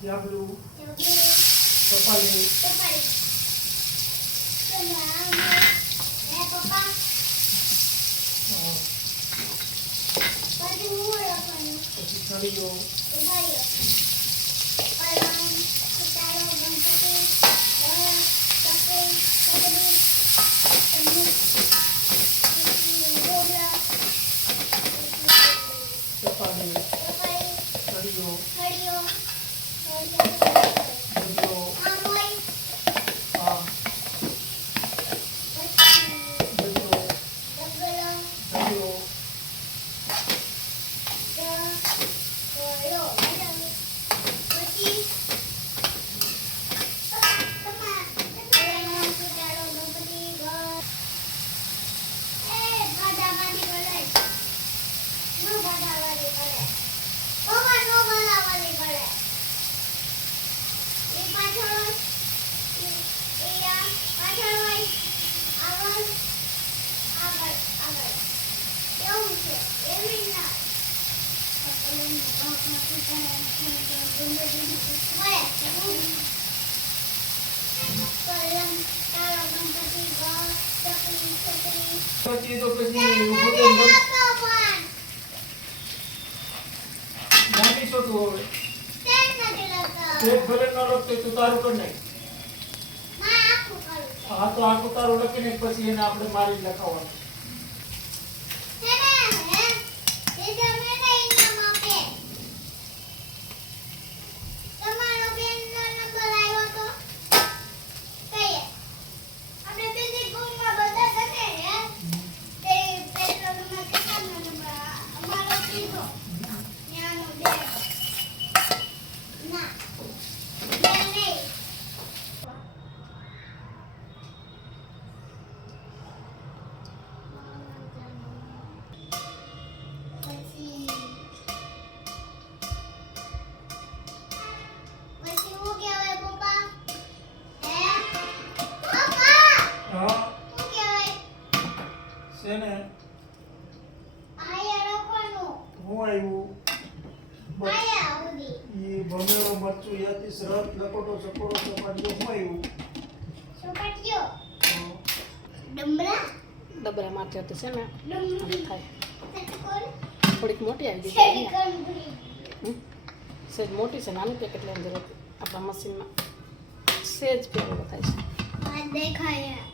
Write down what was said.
Jabru, Topali, Papa. પછી છડીઓ, ટપાલી, છડીઓ, છડીઓ, આમ, ડગલો, ઢગલો, પછી તો પછી ઊભું થઈને નાની છો તું હવે એક ભલે ન લખતો તું તારું કર નાખ. હા તો આખું તારું લખીને પછી એને આપણે મારી લખાવવાનું. શેને હું આવ્યું ઈ ભમેળો મરચું યાતી સરત લકોટો ચકોડો ચપાટીઓ હું આવ્યું ડબરા માટે તો છે ને આમ થાય થોડીક મોટી આવી ગઈ છે સેજ મોટી છે નાનું પેકેટ લેવાની જરૂર હતી આપણા મશીનમાં સેજ પેલો થાય છે દેખાય